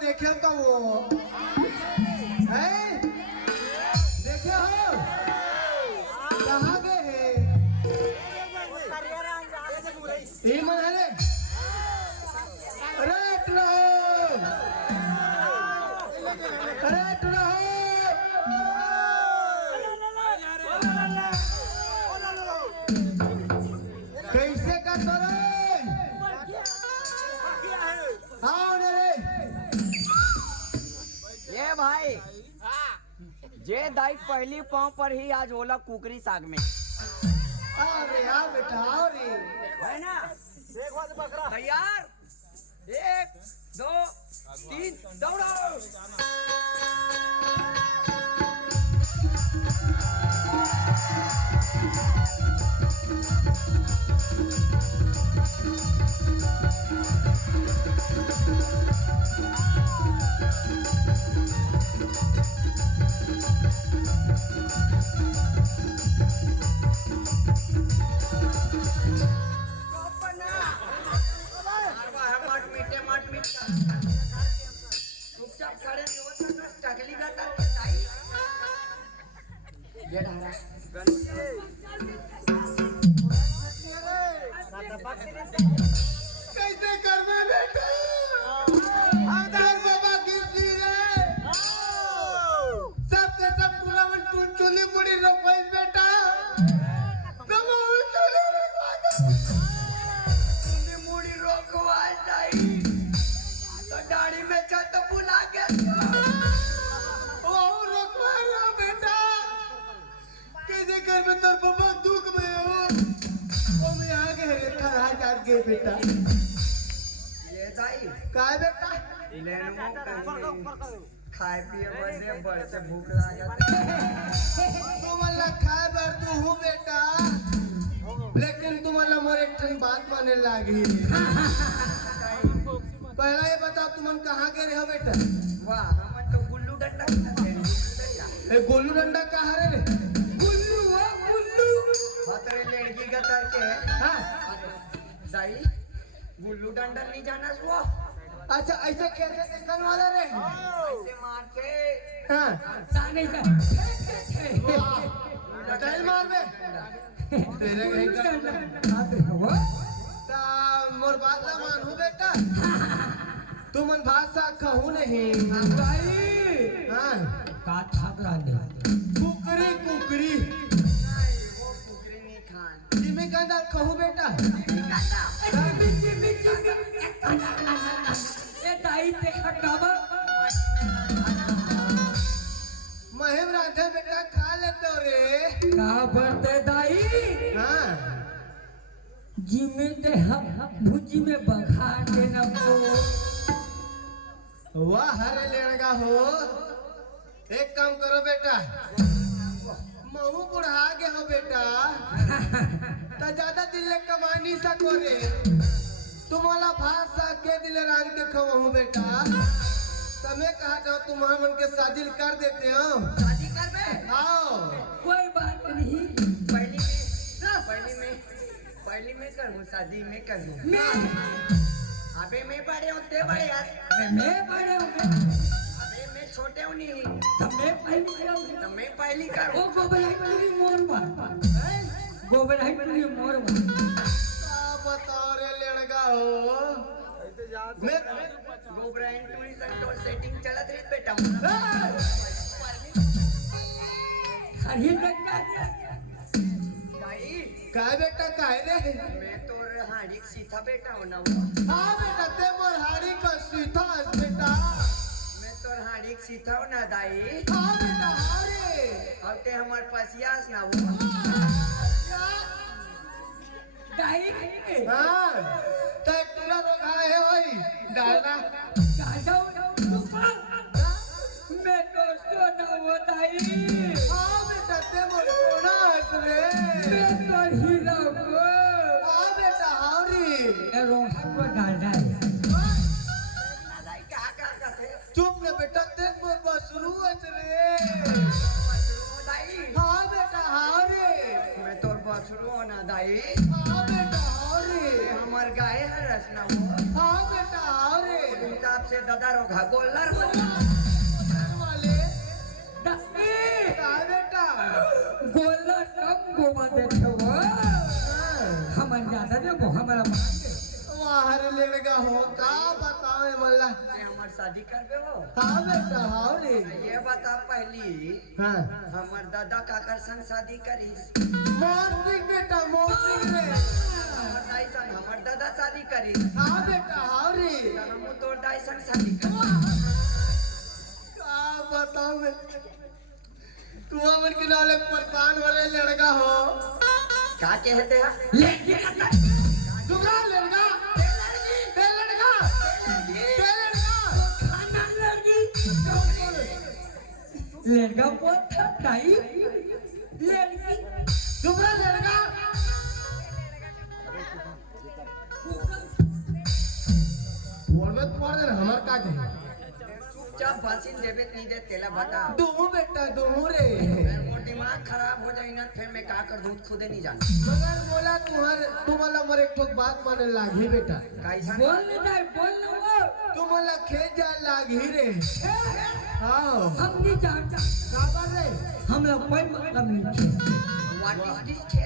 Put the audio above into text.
देखे का वो है देखे हो कहाँ गए हैं ये मन है रेट रहो रेट रहो कैसे का तो ये भाई जे दाई पहली पाँव पर ही आज ओला कुकरी साग में अरे यार बेटा अरे है ना तैयार 1 2 3 दौड़ो कैसे करना बेटा बाबा गिरती रे सबके सब पुरावन चुली मुड़ी रोपाई बेटा चुली मुड़ी रोकवा नहीं तो दाढ़ी में चल बुला के रोकवा बेटा कैसे कर में तो बाबा दुख में हो मैं आगे लेकर आ जाके बेटा ये दाई काय बेटा खाए पिए बदे बड़ से भूख लगा तुम्हारा खाए बर तू हूँ बेटा लेकिन तुम्हारा मोर एक ठन बात माने लागी पहला ये बताओ तुमन कहाँ के रहो बेटा वाह हम तो गुल्लू डंडा गोलू डंडा कहाँ रे गुल्लू वो गुल्लू हतरे लड़की का करके हाँ दाई गुल्लू डंडा नहीं जाना वो अच्छा ऐसे कैसे देखने वाला रे ऐसे मार के हाँ ताने का बताइए मार में तेरे कहीं का ता मोर बात ना मानू बेटा तुमन भाषा कहूँ नहीं भाई हाँ का थाक रहा दे कुकरी कुकरी वो कुकरी नहीं खान जिम्मे का दाल कहूँ बेटा ए दाई ते खटावा महेम राधा बेटा खा लेते रे का बरते दाई हाँ जिमे ते हम भुजी में बखा देना वाह हरे लेड़गा हो एक काम करो बेटा महू बुढ़ा के हो बेटा तो ज्यादा दिल ले कमानी सको रे तुम्हारा भाषा के दिल रान के खवाऊं बेटा तुम्हें कहा जाओ तुम्हारा मन के शादी कर देते हो शादी कर बे आओ कोई बात नहीं पहली में करूँ शादी में करूँ अबे मैं बड़े होते बड़े यार मैं बड़े होते अबे मैं छोटे हूँ नहीं तो मैं पहली करूँ ओ गोबराई मोर मोर बताओ रे लड़का हो मैं गोबराई टूरी संतोर सेटिंग चलत रही बेटा अरे बेटा काय बेटा काय रे मैं तो हाड़ी सीधा बेटा हूँ ना हाँ बेटा ते मोर हाड़ी का सीधा बेटा मैं तो हाड़ी सीधा हूँ ना दाई हाँ बेटा हारे अब ते हमार पसियास ना हो दाई हाँ ते पूरा रोग है वही डालना मैं तो सोना वो दाई हाँ बेटा ते मोर सोना रे मैं तो हीरा को हाँ बेटा हारी रोग को डाल डाल चुप ना बेटा ते मोर बसरू रे हाँ बेटा हारे मैं तो बसरू ना दाई हाँ बेटा हारे हमार गाय है रसना वो हाँ बेटा हारे हिसाब से से दादा रोगा गोलर वाले दस्ती का बेटा गोला कब गोवा देते हो हमन ज्यादा देखो हमारा वाहर लड़का हो का बतावे मल्ला हमार शादी करबे हो हाँ बेटा हाँ रे ये बता पहली हाँ हमार दादा काकर संग शादी करीस मौसिक बेटा मौसिक रे हमार दाई संग हमार दादा शादी करीस हाँ बेटा हाँ रे हम तोर दाई संग शादी करीस का बताओ बे तू हमन के नाले परेशान वाले लड़का हो का कहते हैं दूसरा लड़का ते लड़का खाना लड़का बहुत टाई लड़की दूसरा लड़का बोलबत पड़ दे हमार का कहे चुपचाप भाषण देवे नहीं दे तेला बता दू बेटा दू रे मोर दिमाग खराब हो जाए ना फिर मैं का कर दूं खुदे नहीं जाना मगर बोला तू मला मर एक ठोक बात माने लागी बेटा कैसा बोलना वो तू मला खेत जा लागी रे हाँ हम नहीं जानता का बात रे हम लोग कोई मतलब नहीं व्हाट इज दिस